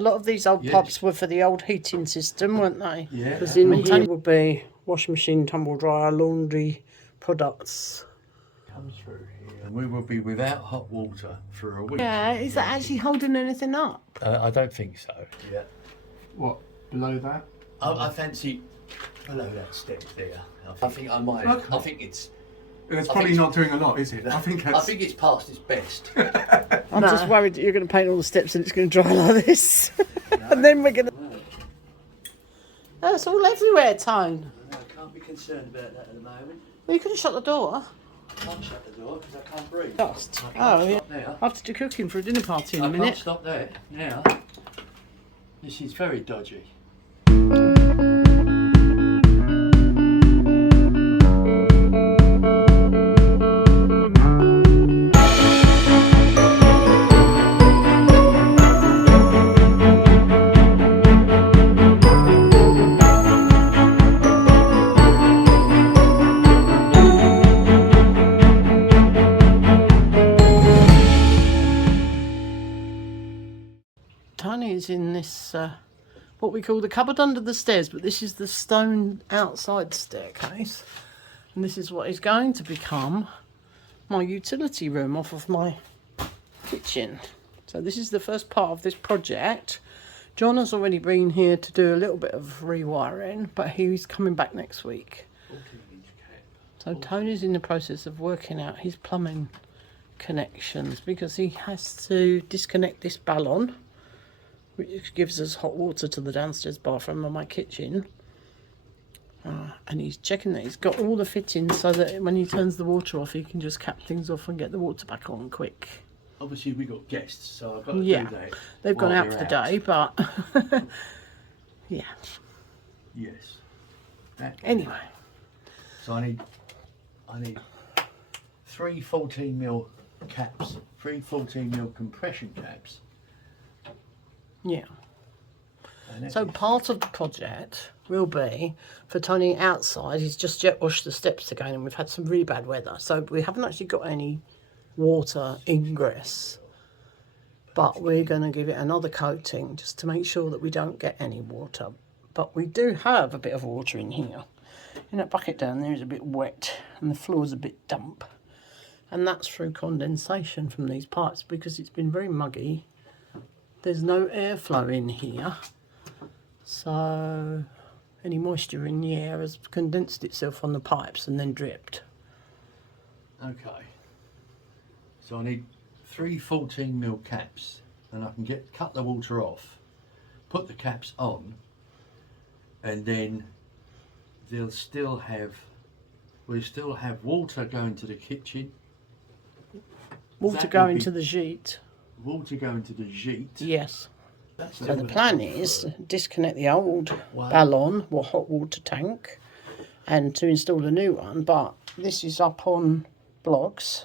A lot of these old pubs were for the old heating system, weren't they? Yeah. Because in here would be washing machine, tumble dryer, laundry products. Comes through here. And we will be without hot water for a week. Yeah, is that actually holding anything up? I don't think so. Yeah. What, below that? I fancy below that step there. I think I might. Okay. I think it's. It's probably not doing a lot, is it? I think it's past its best. I'm just worried that you're going to paint all the steps and it's going to dry like this. And then we're going to... Oh, it's all everywhere, Tone. I can't be concerned about that at the moment. Well, you could have shut the door. I can't shut the door because I can't breathe. Dust. I can't Oh, yeah. stop there. I have to do cooking for a dinner party in a I minute. can't stop there. Now, this is very dodgy. Tony is in this, what we call the cupboard under the stairs, but this is the stone outside staircase. And this is what is going to become my utility room off of my kitchen. So this is the first part of this project. John has already been here to do a little bit of rewiring, but he's coming back next week. So Tony's in the process of working out his plumbing connections because he has to disconnect this ballon, which gives us hot water to the downstairs bathroom and my kitchen. And he's checking that he's got all the fittings so that when he turns the water off, he can just cap things off and get the water back on quick. Obviously, we got guests, so I've got to do that. They've gone out for the day, but yeah. Yes. Anyway. So I need 3 14mm caps, 3 14mm compression caps. Yeah. So part of the project will be for Tony outside. He's just jet washed the steps again, and we've had some really bad weather, so we haven't actually got any water ingress. But we're going to give it another coating just to make sure that we don't get any water. But we do have a bit of water in here. In that bucket down there is a bit wet, and the floor's a bit damp, and that's through condensation from these pipes because it's been very muggy. There's no airflow in here, so any moisture in the air has condensed itself on the pipes and then dripped. Okay. So I need 3 14mm caps, and I can cut the water off, put the caps on, and then we'll still have water going to the kitchen. Water going to the gite. Water going to the gite. Yes. So the plan is disconnect the old ballon or hot water tank and to install a new one, but this is up on blocks.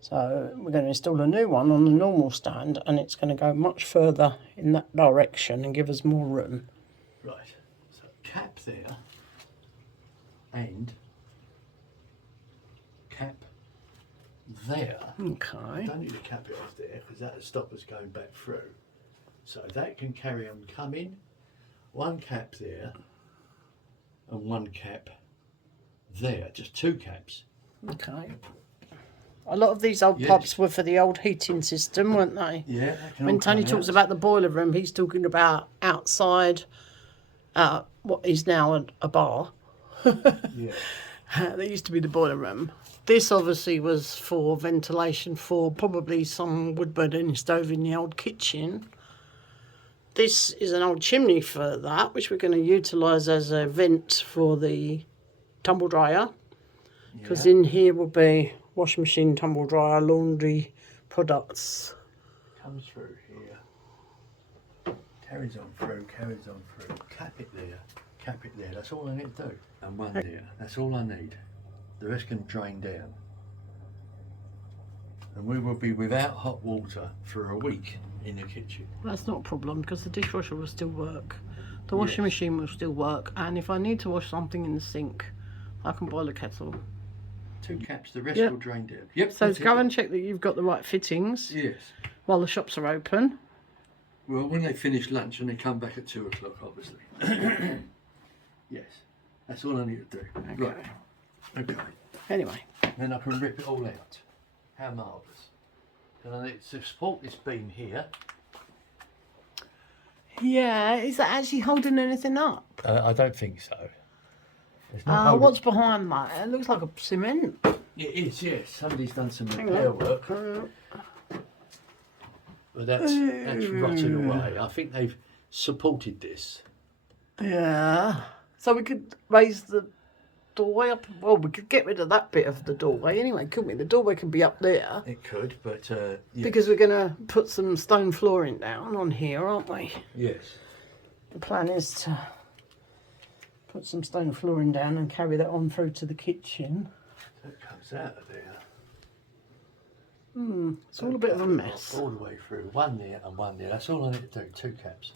So we're going to install a new one on the normal stand, and it's going to go much further in that direction and give us more room. Right. So cap there and cap there. Okay. I don't need to cap it off there because that'll stop us going back through. So that can carry on coming. 1 cap there and 1 cap there. Just 2 caps. Okay. A lot of these old pubs were for the old heating system, weren't they? Yeah. When Tony talks about the boiler room, he's talking about outside what is now a bar. Yeah. That used to be the boiler room. This obviously was for ventilation for probably some wood burning stove in the old kitchen. This is an old chimney for that, which we're going to utilise as a vent for the tumble dryer. Because in here will be washing machine, tumble dryer, laundry products. Comes through here. Carries on through, carries on through. Cap it there, cap it there. That's all I need to do. And 1 there. That's all I need. The rest can drain down. And we will be without hot water for a week in the kitchen. That's not a problem because the dishwasher will still work. The washing machine will still work. And if I need to wash something in the sink, I can boil a kettle. 2 caps, the rest will drain down. Yep. So go and check that you've got the right fittings. Yes. While the shops are open. Well, when they finish lunch and they come back at 2 o'clock, obviously. Yes, that's all I need to do. Okay. Right. Okay. Anyway. Then I can rip it all out. How marvellous. And I need to support this beam here. Yeah, is that actually holding anything up? I don't think so. It's not holding. What's behind that? It looks like a cement. It is, yes. Somebody's done some Hang repair on. work. But that's rotted away. I think they've supported this. Yeah. So we could raise the doorway up. Well, we could get rid of that bit of the doorway anyway, couldn't we? The doorway can be up there. It could, but yeah. Because we're going to put some stone flooring down on here, aren't we? Yes. The plan is to put some stone flooring down and carry that on through to the kitchen. So it comes out of there. It's all a bit of a mess. All the way through. One there and one there. That's all I need to do. 2 caps.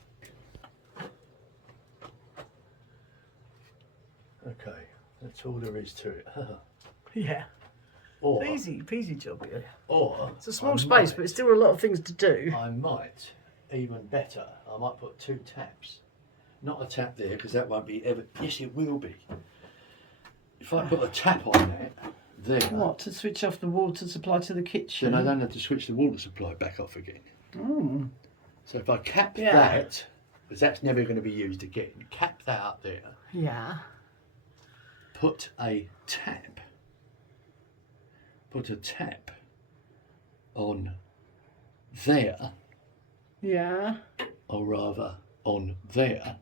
Okay. That's all there is to it. Yeah. Or, Easy peasy job, yeah. or It's a small space, but it's still a lot of things to do. I might, even better, I might put 2 taps. Not a tap there, because that won't be ever. Yes, it will be. If I put a tap on that, there. What, to switch off the water supply to the kitchen? Then I don't have to switch the water supply back off again. Oh. So if I cap Yeah. that, because that's never going to be used again, cap that up there, Yeah. put a tap on there, Yeah. or rather on there.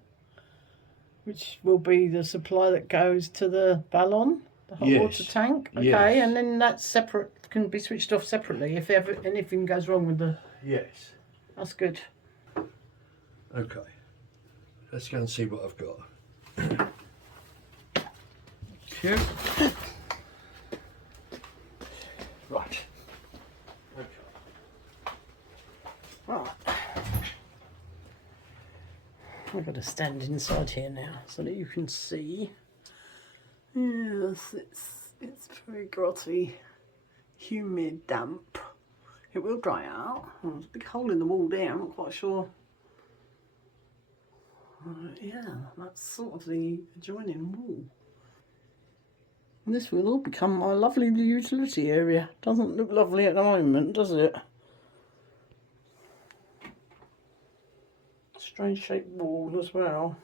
Which will be the supply that goes to the ballon, the hot Yes. water tank. Okay, Yes. and then that's separate, can be switched off separately if ever anything goes wrong with the. Yes. That's good. Okay. Let's go and see what I've got. Cute. Right. Okay. Right. I've got to stand inside here now so that you can see. Yes, it's very grotty, humid, damp. It will dry out. Oh, there's a big hole in the wall there. I'm not quite sure. Yeah, that's sort of the adjoining wall. And this will all become my lovely utility area. Doesn't look lovely at the moment, does it? Strange shaped wall as well.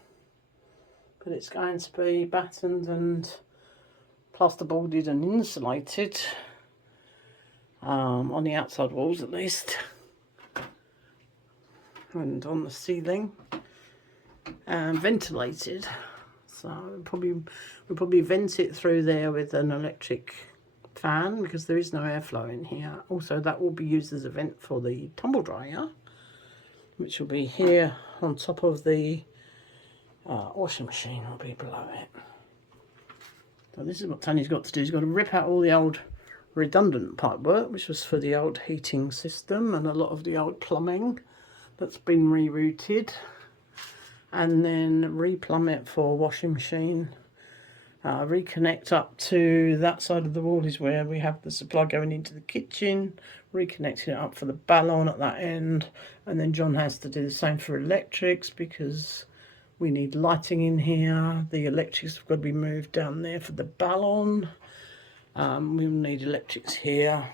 But it's going to be battened and plasterboarded and insulated. On the outside walls at least. And on the ceiling. And ventilated. So we'll probably vent it through there with an electric fan because there is no airflow in here. Also, that will be used as a vent for the tumble dryer, which will be here on top of the washing machine. Will be below it. So this is what Tony's got to do. He's got to rip out all the old redundant pipework, which was for the old heating system and a lot of the old plumbing that's been rerouted. And then replumb it for washing machine. Reconnect up to that side of the wall is where we have the supply going into the kitchen. Reconnecting it up for the ballon at that end. And then John has to do the same for electrics because we need lighting in here. The electrics have got to be moved down there for the ballon. We'll need electrics here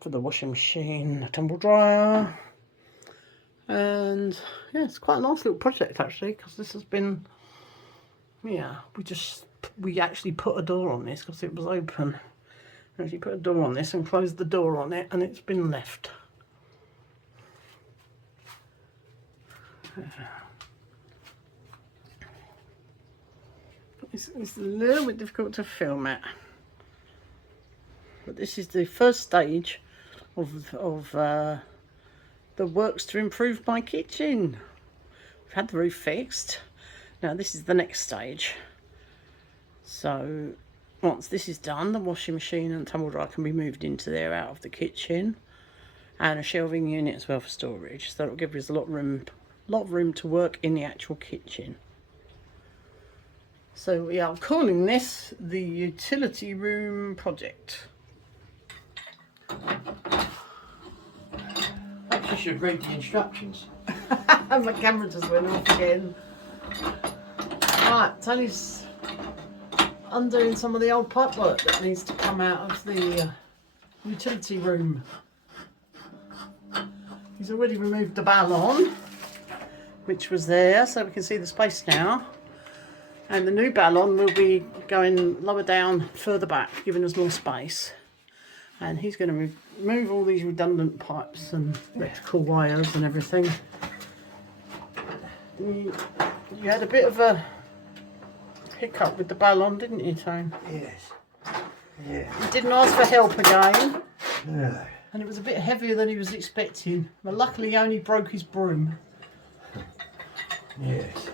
for the washing machine, the tumble dryer. And yeah, it's quite a nice little project actually, because this has been, yeah, we actually put a door on this because it was open. We actually put a door on this and closed the door on it, and it's been left. It's a little bit difficult to film it, but this is the first stage of the works to improve my kitchen. We've had the roof fixed. Now this is the next stage. So once this is done, the washing machine and tumble dryer can be moved into there out of the kitchen, and a shelving unit as well for storage. So that'll give us a lot of room to work in the actual kitchen. So we are calling this the utility room project. I should read the instructions. My camera just went off again. Right, Tony's undoing some of the old pipework that needs to come out of the utility room. He's already removed the ballon, which was there, so we can see the space now. And the new ballon will be going lower down, further back, giving us more space. And he's going to remove all these redundant pipes and electrical wires and everything. You had a bit of a hiccup with the ballon, didn't you, Tone? Yes. Yeah. He didn't ask for help again. No. And it was a bit heavier than he was expecting. But luckily he only broke his broom. Yes.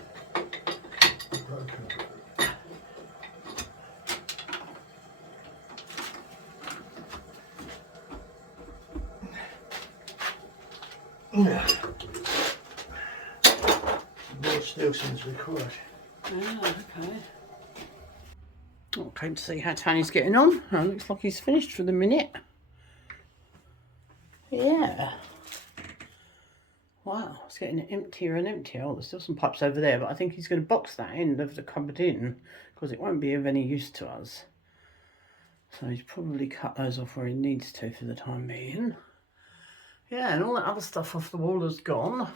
Yeah. More steel since required. Oh, okay. Okay, to see how Tony's getting on. Oh, looks like he's finished for the minute. Yeah. Wow, it's getting emptier and emptier. Oh, there's still some pipes over there, but I think he's going to box that end of the cupboard in because it won't be of any use to us. So he's probably cut those off where he needs to for the time being. Yeah, and all that other stuff off the wall has gone.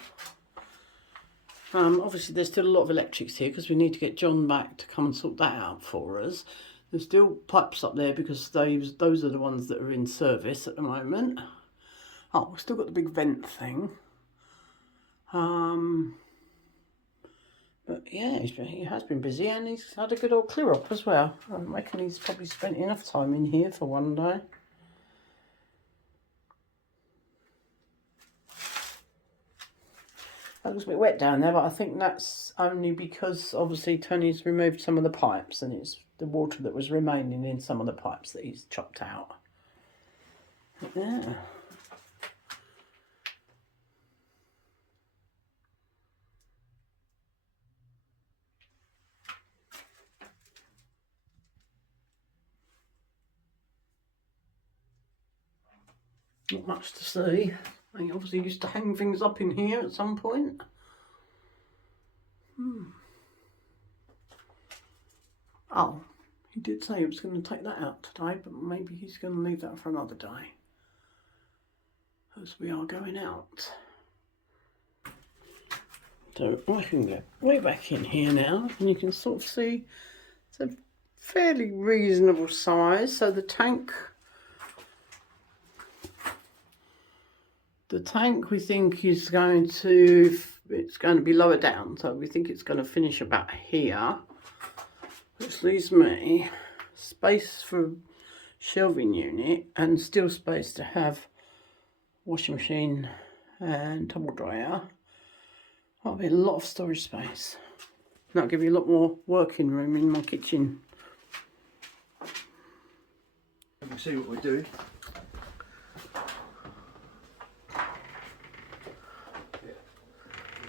Obviously there's still a lot of electrics here because we need to get John back to come and sort that out for us. There's still pipes up there because those are the ones that are in service at the moment. Oh, we've still got the big vent thing. But yeah, he has been busy and he's had a good old clear up as well. I reckon he's probably spent enough time in here for one day. That looks a bit wet down there, but I think that's only because obviously Tony's removed some of the pipes and it's the water that was remaining in some of the pipes that he's chopped out. But yeah. Not much to see. He obviously used to hang things up in here at some point. Oh, he did say he was going to take that out today, but maybe he's going to leave that for another day. As we are going out. So I can get way back in here now, and you can sort of see it's a fairly reasonable size. So the tank we think is going to, it's going to be lower down, so we think it's going to finish about here, which leaves me space for shelving unit and still space to have washing machine and tumble dryer. That'll be a lot of storage space. That'll give you a lot more working room in my kitchen. Let me see what we're doing.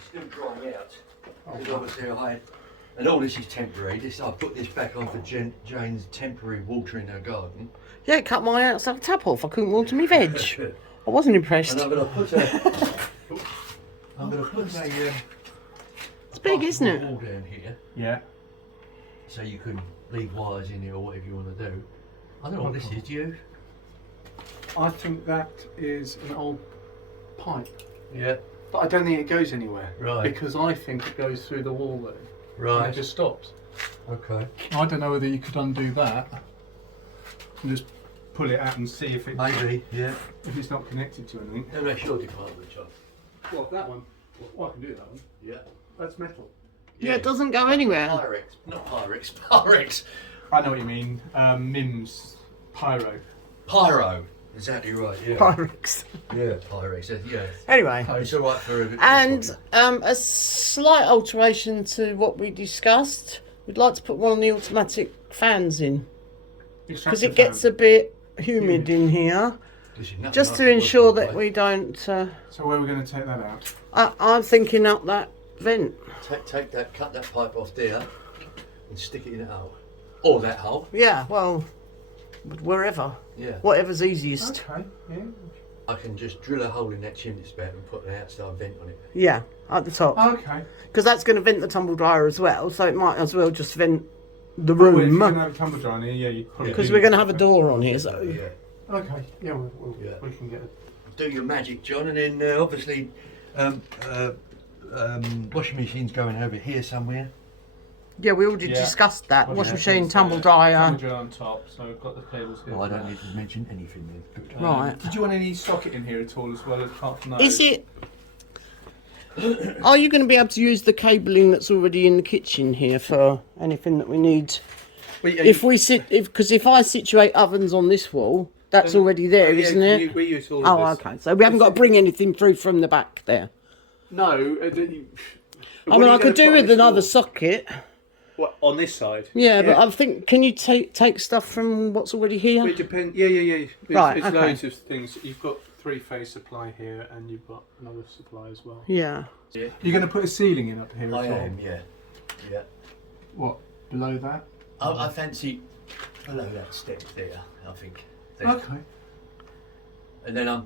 Still drying out. Because obviously I had, and all this is temporary. I put this back on for Jane's temporary watering her garden. Yeah, cut my outside tap off. I couldn't water my veg. I wasn't impressed. And I'm going to put a it's big, isn't it? Wall down here, Yeah. so you can leave wires in here or whatever you want to do. I don't know what this is. Do you? I think that is an old pipe. Yeah. But I don't think it goes anywhere. Right. Because I think it goes through the wall there. Right. And it just stops. Okay. I don't know whether you could undo that and just pull it out and see if it Maybe. Yeah. if it's not connected to anything. No, that's your department, John. Well, that one. Well, I can do that one. Yeah. That's metal. Yeah, it doesn't go anywhere. Pyrex, not Pyrex. Pyrex. I know what you mean. Mims. Pyro. Pyro. Exactly right. Yeah. Pyrex. Yeah. Pyrex. Yeah. Anyway. Oh, it's all right for. And a slight alteration to what we discussed. We'd like to put one of the automatic fans in because it gets a bit humid in here. Just to ensure that we don't. So where are we going to take that out? I'm thinking up that vent. Take that, cut that pipe off there, and stick it in that hole, or that hole. Yeah, well, wherever. Yeah. Whatever's easiest. Okay. Yeah. I can just drill a hole in that chimney spout and put an outside vent on it. Yeah, at the top. Okay. Because that's going to vent the tumble dryer as well, so it might as well just vent the Well, if room. you're going to have a tumble dryer in here, yeah, you probably Because do we're going to need have a door on here, so... Yeah. Okay, yeah, Yeah. we can get it. Do your magic, John, and then obviously washing machine's going over here somewhere. Yeah, we already Yeah. discussed that. Well, Wash yeah, machine, it's, tumble dryer. Tumble dryer on top, so we've got the cables here. Well, I don't need to mention anything then. Good. Right. Did you want any socket in here at all as well, apart from those? Is it... Are you going to be able to use the cabling that's already in the kitchen here for anything that we need? Well, yeah, If we sit... Because if I situate ovens on this wall, that's already there, yeah, isn't it? We use all Oh, of this. okay. So we haven't got to bring anything through from the back there. No. I mean, I could do with another socket. What, on this side? Yeah, but I think, can you take stuff from what's already here? It depends. Yeah. It's, Right, it's okay. loads of things. You've got 3-phase supply here, and you've got another supply as well. Yeah. Yeah. You're going to put a ceiling in up here I as well? am, yeah. Yeah. What, below that? I fancy below that step there, I think. There. Okay. And then I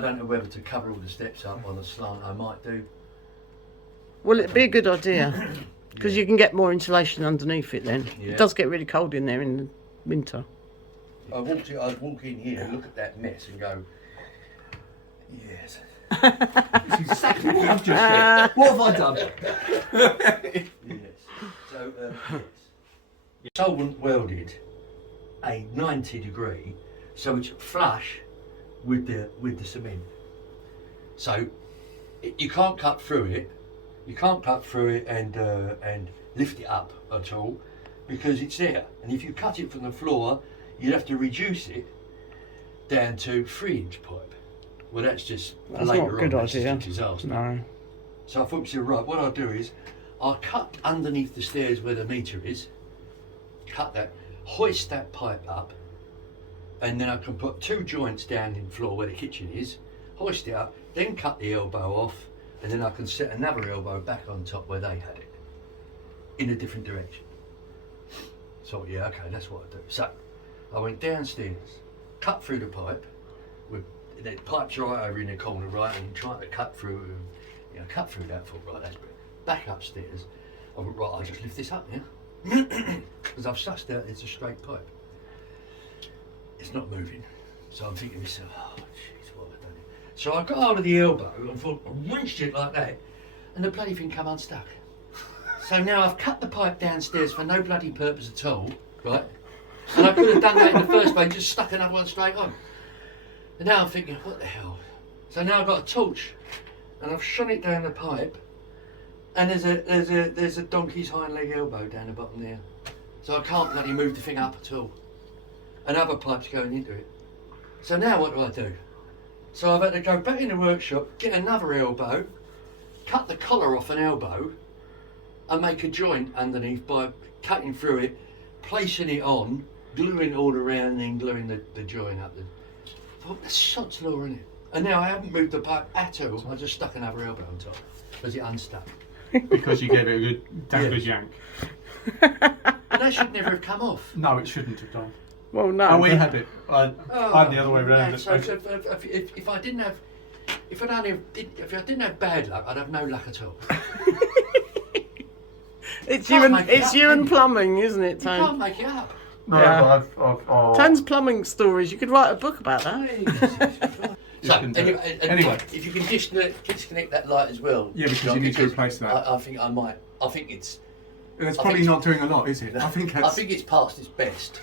don't know whether to cover all the steps up on a slant. I might do. Well, it'd be a good idea. Because you can get more insulation underneath it then. Yeah. It does get really cold in there in the winter. I'd walk in here, look at that mess and go, yes. That's exactly what I've just said. What have I done? Yes. So, yes. Solvent welded a 90-degree, so it's flush with the cement. So you can't cut through it. You can't cut through it and lift it up at all because it's there. And if you cut it from the floor, you'd have to reduce it down to 3-inch pipe. Well, that's just That's later not a good on. That's just idea. a disaster. No. So I thought, we said, right, what I'll do is I'll cut underneath the stairs where the meter is, cut that, hoist that pipe up, and then I can put 2 joints down in the floor where the kitchen is, hoist it up, then cut the elbow off, and then I can set another elbow back on top where they had it, in a different direction. So yeah, okay, that's what I do. So I went downstairs, cut through the pipe, with the pipe's right over in the corner, right, and trying to cut through, cut through that foot, right, that's brilliant. Back upstairs, I went, right, I'll just lift this up now, because I've sussed out it's a straight pipe. It's not moving, so I'm thinking to myself, oh jeez, what have I done here? So I got hold of the elbow and thought, I winched it like that, and the bloody thing come unstuck. So now I've cut the pipe downstairs for no bloody purpose at all, right? And I could have done that in the first place, just stuck another one straight on. And now I'm thinking, what the hell? So now I've got a torch, and I've shone it down the pipe, and there's a donkey's hind leg elbow down the bottom there. So I can't bloody move the thing up at all. Another pipe's going into it. So now what do? So I've had to go back in the workshop, get another elbow, cut the collar off an elbow, and make a joint underneath by cutting through it, placing it on, gluing it all around, and then gluing the joint up. I thought, that's sod's law, isn't it? And now I haven't moved the pipe at all. I just stuck another elbow on top because it unstuck. Because you gave it a good damper's yank. And that should never have come off. No, it shouldn't have done. Well, no. Oh, we had it. I had the other way around. Man, so if I didn't have, if I didn't have bad luck, I'd have no luck at all. It's Can't you make and it it's up, you can and you? plumbing, isn't it, You can't Tone? make it up. No, Yeah. but Tone's plumbing stories. You could write a book about that. You So can do it. anyway, if you can disconnect that light as well. Yeah, because John, you need to replace that. I think I might. I think it's probably not doing a lot, is it? I think it's past its best.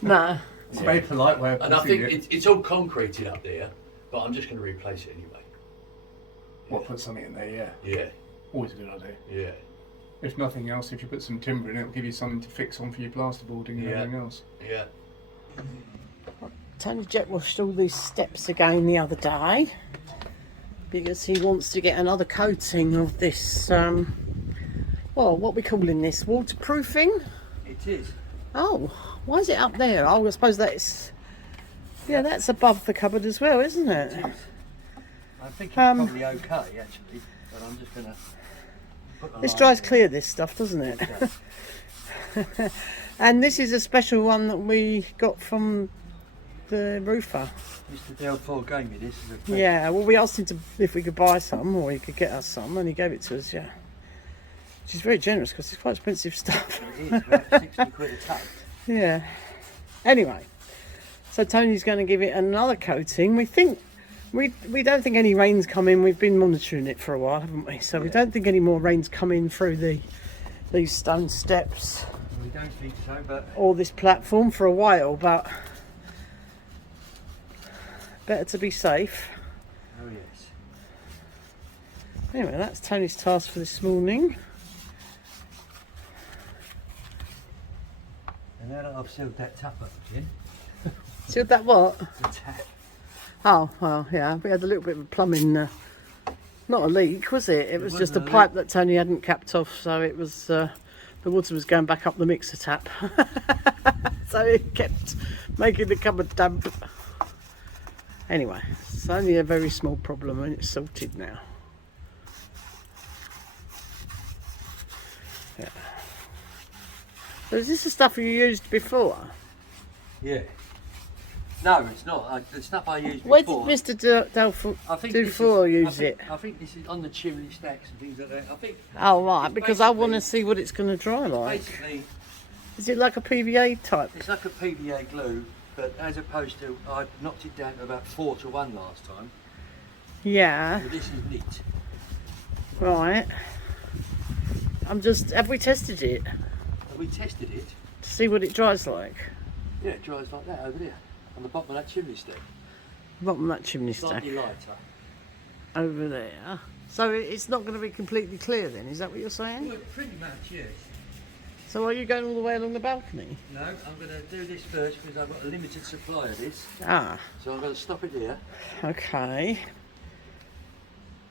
No. it's a very polite way of And I putting think it. it's all concreted up there, but I'm just going to replace it anyway. What, put something in there, yeah. Yeah, Always a good idea. yeah. If nothing else, if you put some timber in it, it'll give you something to fix on for your plasterboarding and Yeah. everything else. Yeah. Tony jet washed all these steps again the other day because he wants to get another coating of this, well, what are we calling this? Waterproofing? It is. Oh, why is it up there? Oh, I suppose that's, yeah, that's above the cupboard as well, isn't it? I think it's probably okay actually, but I'm just going to put the This line dries there. clear, this stuff, doesn't it? Okay. And this is a special one that we got from the roofer. Mr. Delfour gave me this. As a Yeah, well, we asked him if we could buy some or he could get us some, and he gave it to us, yeah. Which is very generous because it's quite expensive stuff. It is, about 60 quid a ton. Yeah. Anyway, so Tony's going to give it another coating. We think, we don't think any rain's coming. We've been monitoring it for a while, haven't we? So we don't think any more rain's coming through these stone steps. We don't think so, but... Or this platform for a while, but better to be safe. Oh yes. Anyway, that's Tony's task for this morning. And now that I've sealed that tap up again, Sealed that what? the tap. Oh, well, yeah, we had a little bit of a plumbing, not a leak, was it? It was just a wasn't a pipe that Tony hadn't capped off, so it was, the water was going back up the mixer tap. So it kept making the cupboard damp. Anyway, it's only a very small problem and it's sorted now. Yeah. So is this the stuff you used before? Yeah. No, it's not. The stuff I used Where before. did Mr. Dufour use it? I think this is on the chimney stacks and things like that. I think. Oh right, it's because I want to basically- see what it's going to dry like. Basically, Is it like a PVA type? it's like a PVA glue, but as opposed to, I knocked it down to about 4 to 1 last time. Yeah, So this is neat. right. Have we tested it And we tested it. to see what it dries like? Yeah, it dries like that over there, on the bottom of that chimney stack. Bottom of that chimney stack Slightly lighter. over there. So it's not going to be completely clear then, is that what you're saying? Well, pretty much, yes. So are you going all the way along the balcony? No, I'm going to do this first because I've got a limited supply of this. Ah, So I'm going to stop it here. okay.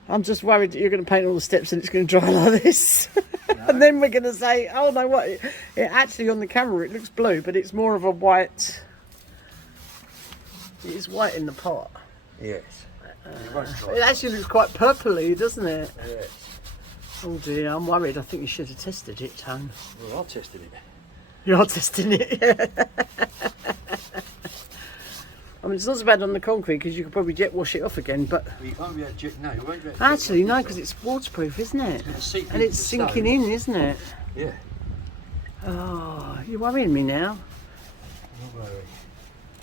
I'm just worried that you're going to paint all the steps and it's going to dry like this. And then we're going to say, oh no, what? It actually on the camera it looks blue, but it's more of a white. It is white in the pot. Yes. It actually looks quite purpley, doesn't it? Yes. Oh dear, I'm worried. I think you should have tested it, Tone. Well, I tested it. You are testing it, yeah. I mean, it's not so bad on the concrete because you could probably jet wash it off again, but Well, you can't be able to no, you won't be able to actually no, because it's waterproof, isn't it? gonna seep And into it's the sinking stone. in, isn't it? Yeah. Oh, you're worrying me now. Don't worry.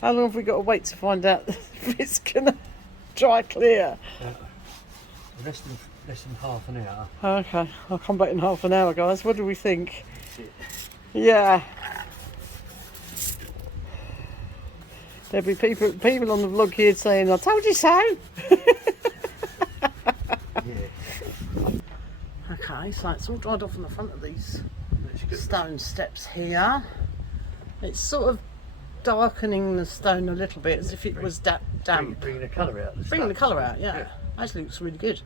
How long have we got to wait to find out if it's gonna dry clear? Less than half an hour. Okay, I'll come back in half an hour, guys. What do we think? That's it. Yeah. There'll be people on the vlog here saying, I told you so. Yeah. Okay, so it's all dried off on the front of these That's good. stone steps here. It's sort of darkening the stone a little bit as if it was damp. Bringing the colour out. Bringing the colour out, yeah. Actually looks really good.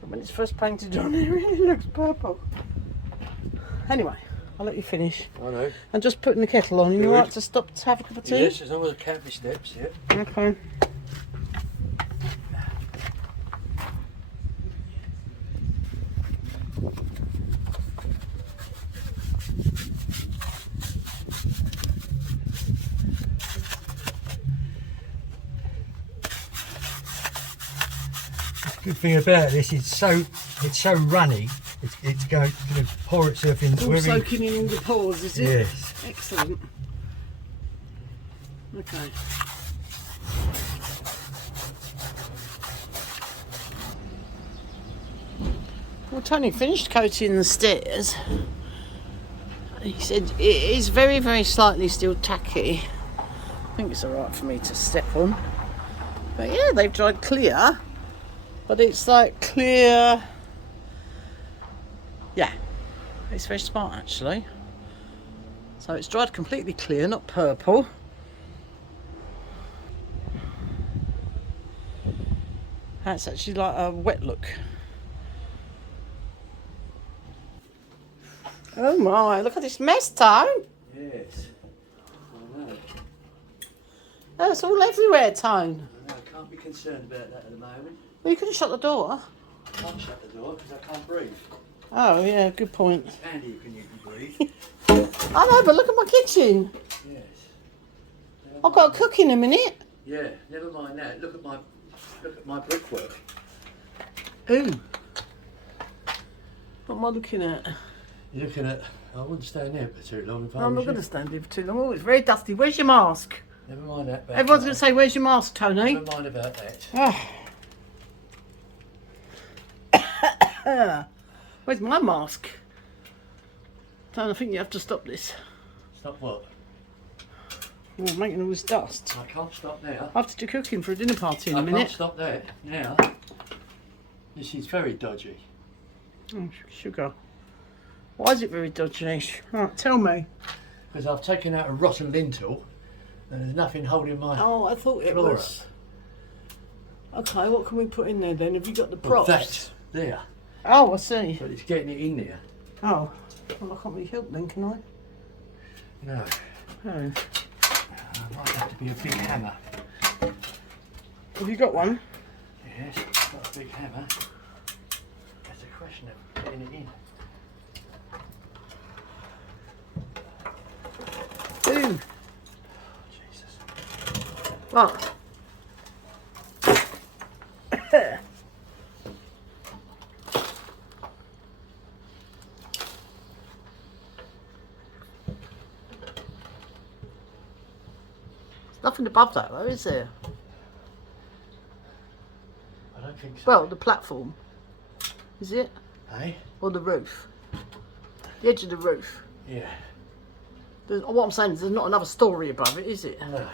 But when it's first painted on it really looks purple. Anyway, I'll let you finish. I know. I'm just putting the kettle on. Are you Good. alright to stop to have a cup of tea? Yes, as long as I count my steps, yeah. Okay. Good thing about this, it's so runny. It's going to pour itself into All every. soaking in all the pores, is it? Yes. Excellent. Okay. Well, Tony finished coating the stairs. He said it is very, very slightly still tacky. I think it's alright for me to step on. But yeah, they've dried clear. But it's like clear. Yeah, it's very smart actually. So it's dried completely clear, not purple. That's actually like a wet look. Oh my, look at this mess, Tone. Yes. I know. Oh, it's all everywhere, Tone. I can't be concerned about that at the moment. Well, you could have shut the door. I can't shut the door because I can't breathe. Oh yeah, good point. It's handy when you can breathe. I know, but look at my kitchen. Yes. I've got a cook in a minute. Yeah, never mind that. Look at my brickwork. Ooh. What am I looking at? You're looking at. I wouldn't stand there for too long if I I'm was not going you. to stand here for too long. Oh, it's very dusty. Where's your mask? Never mind that. Everyone's going to say, where's your mask, Tony? Never mind about that. Oh. Where's my mask? Tony, I think you have to stop this. Stop what? Oh, making all this dust. I can't stop now. After you're cooking for a dinner party in a I minute. can't stop that now. This is very dodgy. Oh, sugar. Why is it very dodgy? Right, tell me. Because I've taken out a rotten lintel and there's nothing holding my Oh, I thought it floor was. Okay, what can we put in there then? Have you got the props? That there. Oh, I see. But it's getting it in there. Oh, well, I can't really help then, can I? No. Oh. It might have to be a big hammer. Have you got one? Yes, got a big hammer. That's a question of getting it in. Ooh. Jesus. What? Nothing above that though, is there? I don't think so. Well, the platform. Is it? Hey? Or the roof? The edge of the roof. Yeah. What I'm saying is there's not another story above it, is it? No.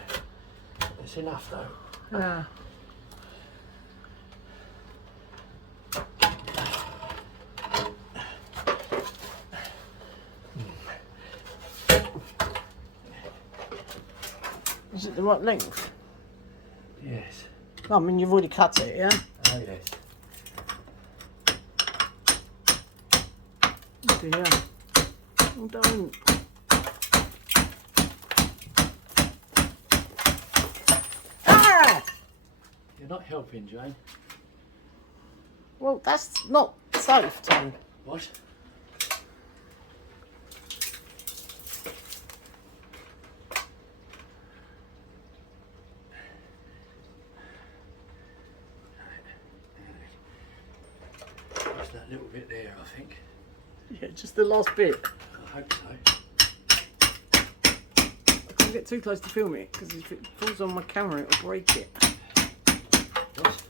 It's enough though. Yeah. Is it the right length? Yes. I mean, you've already cut it, yeah? Oh yes. Oh dear. Oh, don't. Ah! You're not helping, Jane. Well, that's not safe, Tom. What? Just that little bit there, I think. Yeah, just the last bit. I hope so. I can't get too close to film it because if it falls on my camera, it'll break it. What?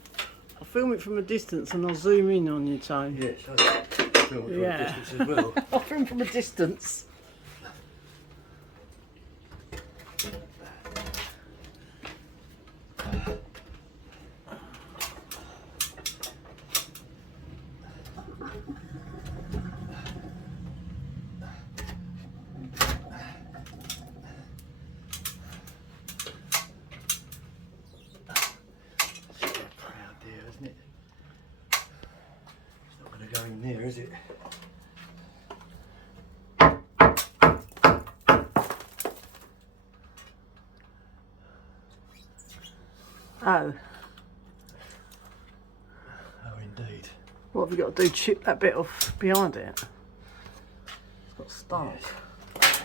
I'll film it from a distance and I'll zoom in on you, Tone. Yes, I film it from Yeah. a distance as well. I'll film from a distance. Proud dear, isn't it? It's not going to go in there, is it? Oh, Oh, indeed. what have we got to do? Chip that bit off behind it? It's got stuck. Yes.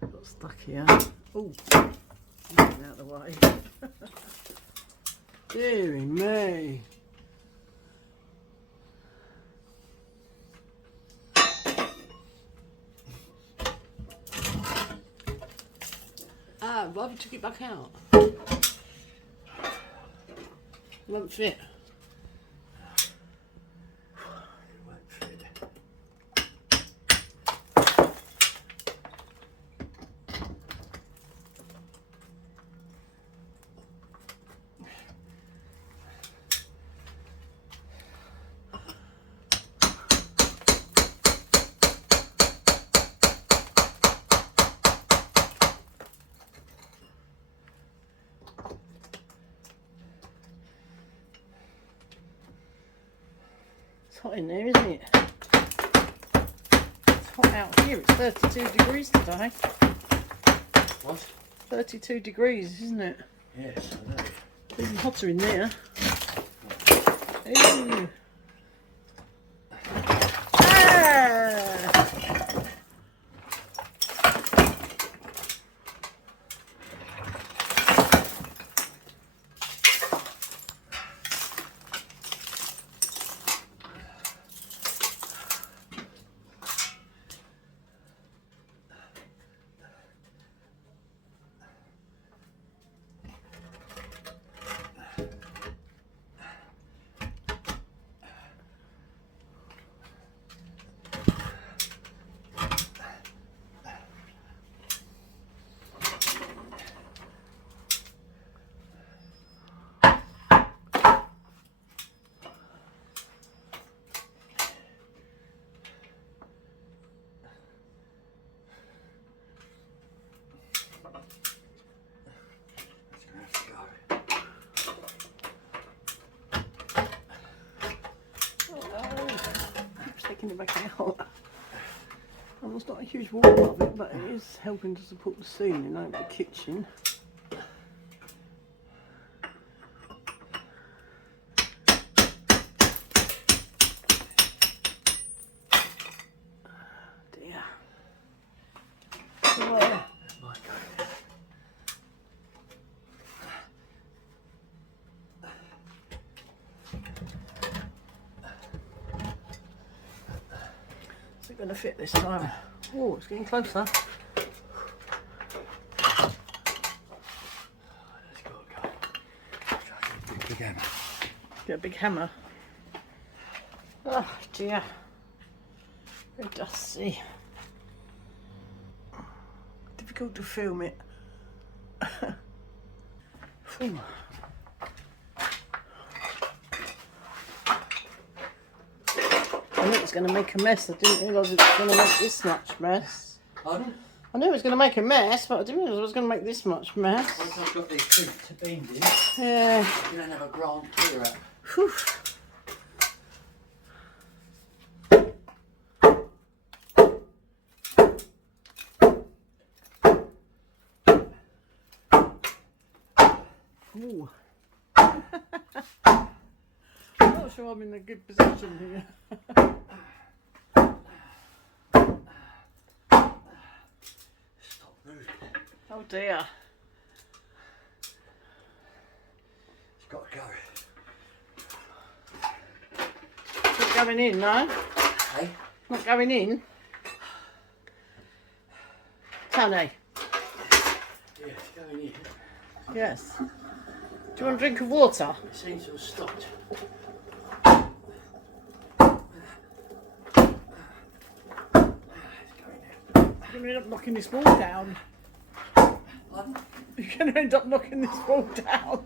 Got stuck here. Oh, get out of the way. Deary me. Ah, why have you took it back out? It won't fit. It won't fit. It's hot in there, isn't it? It's hot out here. It's 32 degrees today. What? 32 degrees, isn't it? Yes, I know. It's even hotter in there. Ooh. Ah! taking it back out. And it's not a huge wall above it, but it is helping to support the ceiling over the kitchen. Dear. Where? Is it going to fit this time? Oh, it's getting closer. Let's go. Big hammer. Get a big hammer. Oh dear. Very dusty. Difficult to film it. Phew. I knew it was going to make a mess. I didn't realise it was going to make this much mess. Pardon? I knew it was going to make a mess, but I didn't realise it was going to make this much mess. Once I've got these two beams in, Yeah. you don't have a grand clear out. Whew. Ooh. I'm not sure I'm in a good position here. Stop moving. Oh dear. It's got to go. Not going in, no? Hey? Not going in? Tony? Yeah, it's going in. Yes. Do you want a drink of water? It seems to have stopped. You're going to end up knocking this wall down. Pardon? You're going to end up knocking this wall down.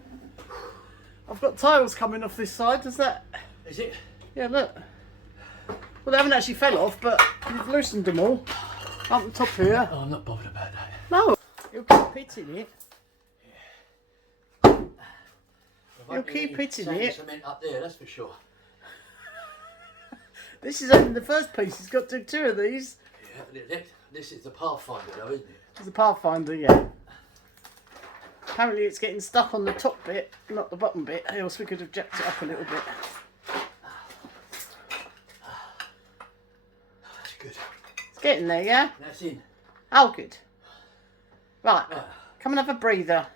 I've got tiles coming off this side, does that? Is it? Yeah, look. Well, they haven't actually fell off, but you've loosened them all. Up the top here. Oh, I'm not bothered about that. No. You'll keep pitting it. You'll keep pitting it. Cement up there, that's for sure. This is only the first piece. He's got to do two of these. Yeah, this is the Pathfinder though, isn't it? It's a Pathfinder, yeah. Apparently it's getting stuck on the top bit, not the bottom bit, else we could have jacked it up a little bit. That's good. It's getting there, yeah? That's in. Oh, good. Right, come and have a breather.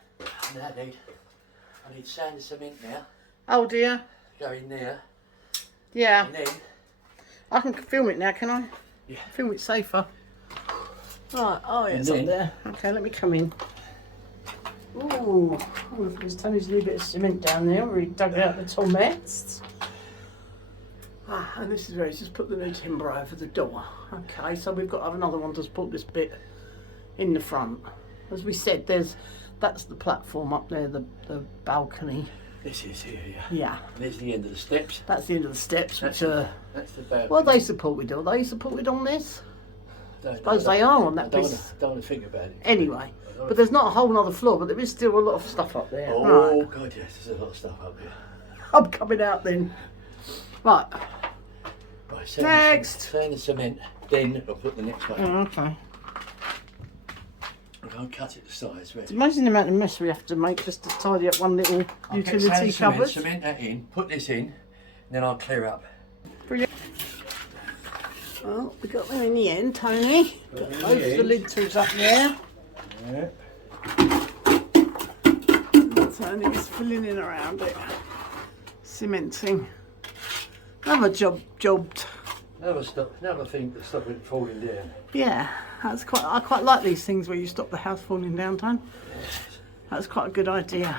Now I need sand and cement now. Oh dear. Go in there. Yeah. And then... I can film it now, can I? Yeah. Film it safer. Right, oh yeah, And it's then- up there. Okay, let me come in. Ooh, there's Tony's little bit of cement down there where he dug out the toilets. Ah, and this is where he's just put the new timber over the door. Okay, so we've got to have another one to support this bit in the front. As we said, that's the platform up there, the balcony. This is here, yeah. Yeah, And there's the end of the steps. that's the end of the steps, That's which are... That's the balcony. Well, they supported. Are they supported on this? I suppose they are on that piece. Don't want to think about it. Anyway, but there's not a whole other floor, but there is still a lot of stuff up there. Oh, Right. God, yes, there's a lot of stuff up there. I'm coming out then. Right. Right, Next. Sand and cement, then I'll put the next one. Oh, okay. I'll cut it to size. Ready? Imagine the amount of mess we have to make just to tidy up one little I'll get utility sand and cement, cupboard. cement that in, put this in, and then I'll clear up. Brilliant. Well, we got them in the end, Tony. Got both the lintels up there. Yep. Tony's filling in around it. Cementing. Another jobbed. Another thing to stop it falling down. Yeah, I quite like these things where you stop the house falling down, Tony. That's quite a good idea.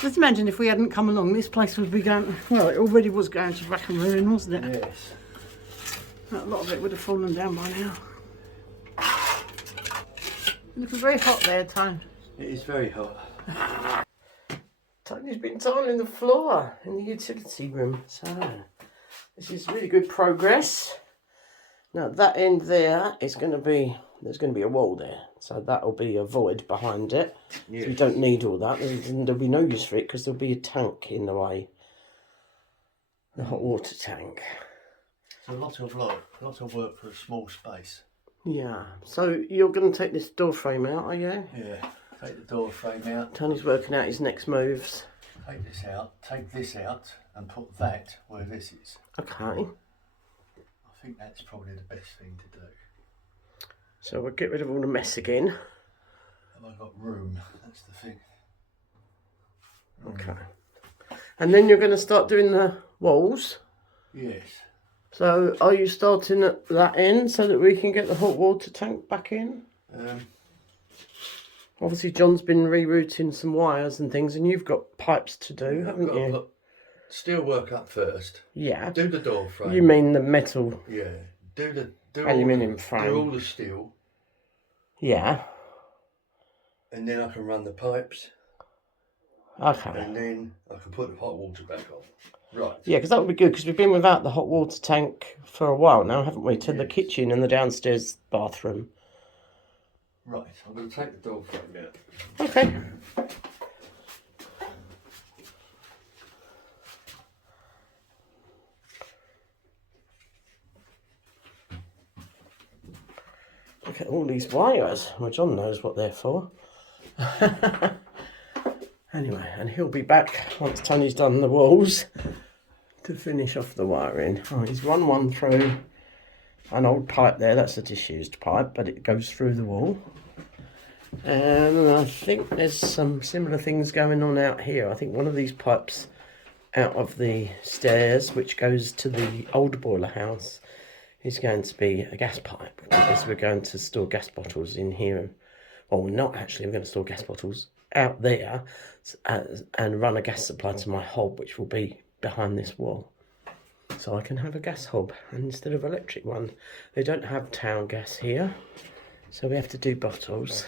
Just imagine if we hadn't come along, this place would be going, well, it already was going to rack and ruin, wasn't it? Yes. A lot of it would have fallen down by now. Looking very hot there, Tony. It is very hot. Tony's been tiling the floor in the utility room, so this is really good progress. Now that end there is going to be, there's going to be a wall there, so that'll be a void behind it. Yes. So we don't need all that. There'll be no use for it because there'll be a tank in the way, the hot water tank. It's a lot of work for a small space. Yeah. So you're going to take this door frame out, are you? Yeah. Take the door frame out. Tony's working out his next moves. Take this out. Take this out and put that where this is. Okay. I think that's probably the best thing to do. So we'll get rid of all the mess again. Have I got room? That's the thing. Okay. And then you're going to start doing the walls. Yes. So are you starting at that end so that we can get the hot water tank back in? Obviously John's been rerouting some wires and things, and you've got pipes to do, haven't you? Put steel work up first. Yeah. Do the door frame. You mean the metal? Yeah. Do aluminium frame. Do all the steel. Yeah. And then I can run the pipes. Okay. And then I can put the hot water back on. Right. Yeah, because that would be good, because we've been without the hot water tank for a while now, haven't we? To the kitchen and the downstairs bathroom. Right, I'm going to take the door frame out. Okay. Look at all these wires. Well, John knows what they're for. Anyway, and he'll be back once Tony's done the walls to finish off the wiring. Oh, he's run one through an old pipe there. That's a disused pipe, but it goes through the wall. And I think there's some similar things going on out here. I think one of these pipes out of the stairs, which goes to the old boiler house, is going to be a gas pipe, because we're going to store gas bottles in here. Well, we're not actually. We're going to store gas bottles out there and run a gas supply to my hob, which will be behind this wall. So I can have a gas hob instead of electric one. They don't have town gas here, so we have to do bottles.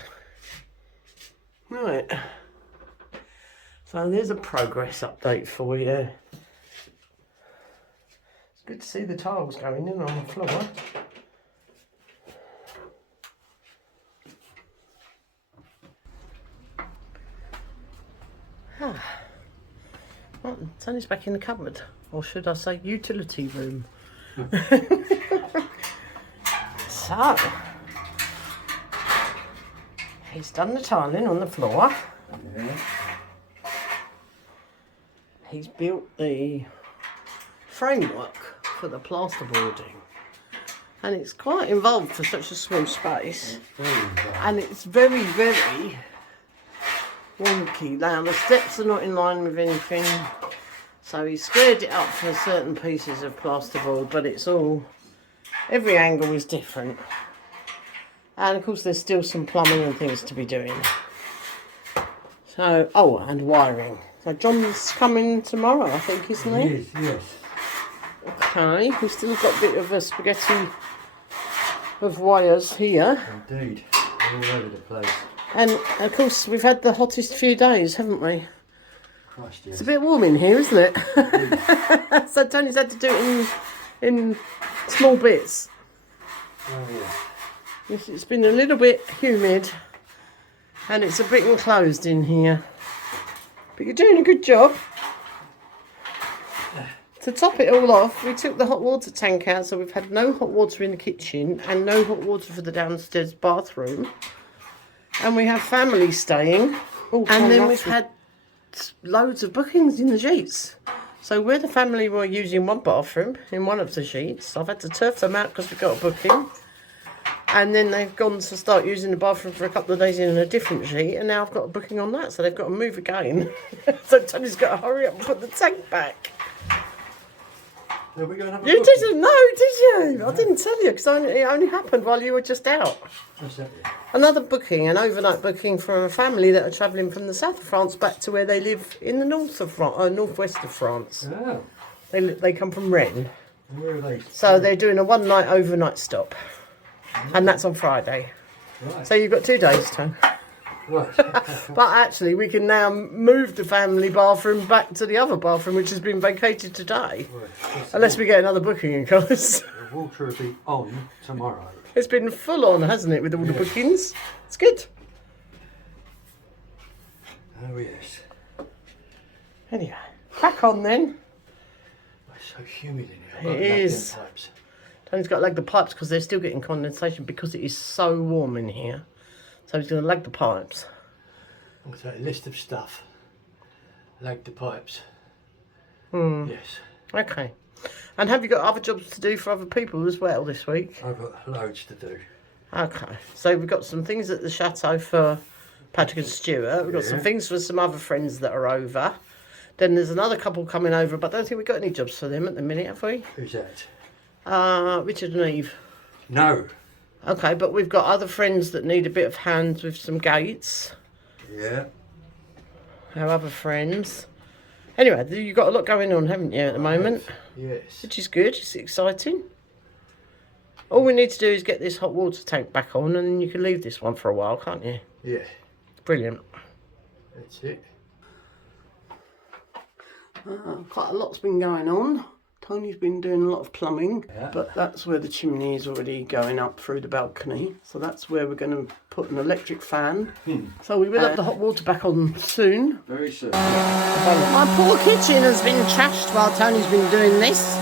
Right. So there's a progress update for you. It's good to see the tiles going in on the floor. Well, Tony's back in the cupboard, or should I say utility room. So, he's done the tiling on the floor. Yeah. He's built the framework for the plasterboarding. And it's quite involved for such a small space. And it's very, very wonky. Now the steps are not in line with anything, so he squared it up for certain pieces of plasterboard, but it's all, every angle is different. And of course there's still some plumbing and things to be doing. So, oh, and wiring. So John's coming tomorrow, I think, isn't he? Yes, yes. Okay, we've still got a bit of a spaghetti of wires here. Indeed, all over the place. And of course we've had the hottest few days, haven't we? Christ, yes. It's a bit warm in here, isn't it? So Tony's had to do it in small bits. Oh, yeah. Yes, it's been a little bit humid and it's a bit enclosed in here. But you're doing a good job. To top it all off, we took the hot water tank out, so we've had no hot water in the kitchen and no hot water for the downstairs bathroom. And we have family staying. And then we've had loads of bookings in the gites. So where the family were using one bathroom in one of the gites, I've had to turf them out because we got a booking. And then they've gone to start using the bathroom for a couple of days in a different gite, and now I've got a booking on that, so they've got to move again. So Tony's got to hurry up and put the tank back. Are we going to have a You booking? didn't know, did you? No. I didn't tell you, because it only happened while you were just out. What's that? Another booking, an overnight booking for a family that are travelling from the south of France back to where they live in the north of northwest of France. Oh, They come from Rennes. where are they? So they're doing a one-night overnight stop. And that's on Friday. Right. So you've got 2 days, Tom. Right. But actually, we can now move the family bathroom back to the other bathroom, which has been vacated today. Unless we get another booking, of course. The water will be on tomorrow. It's been full on, hasn't it, with all the bookings? It's good. Oh, yes. Anyway, crack on then. It's so humid in here. It is. Tony's got to lag the pipes because they're still getting condensation because it is so warm in here. So he's going to lag the pipes. I'm going to take a list of stuff. Lag the pipes. Yes. Okay. And have you got other jobs to do for other people as well this week? I've got loads to do. Okay. So we've got some things at the Chateau for Patrick and Stuart. We've got some things for some other friends that are over. Then there's another couple coming over, but I don't think we've got any jobs for them at the minute, have we? Who's that? Richard and Eve. No. Okay, but we've got other friends that need a bit of hands with some gates. Yeah. Our other friends. Anyway, you've got a lot going on, haven't you, at the moment? Yes. Which is good, it's exciting. All we need to do is get this hot water tank back on and then you can leave this one for a while, can't you? Yeah. Brilliant. That's it. Quite a lot's been going on. Tony's been doing a lot of plumbing, but that's where the chimney is already going up through the balcony. So that's where we're going to put an electric fan. So we will have the hot water back on soon. Very soon. My poor kitchen has been trashed while Tony's been doing this.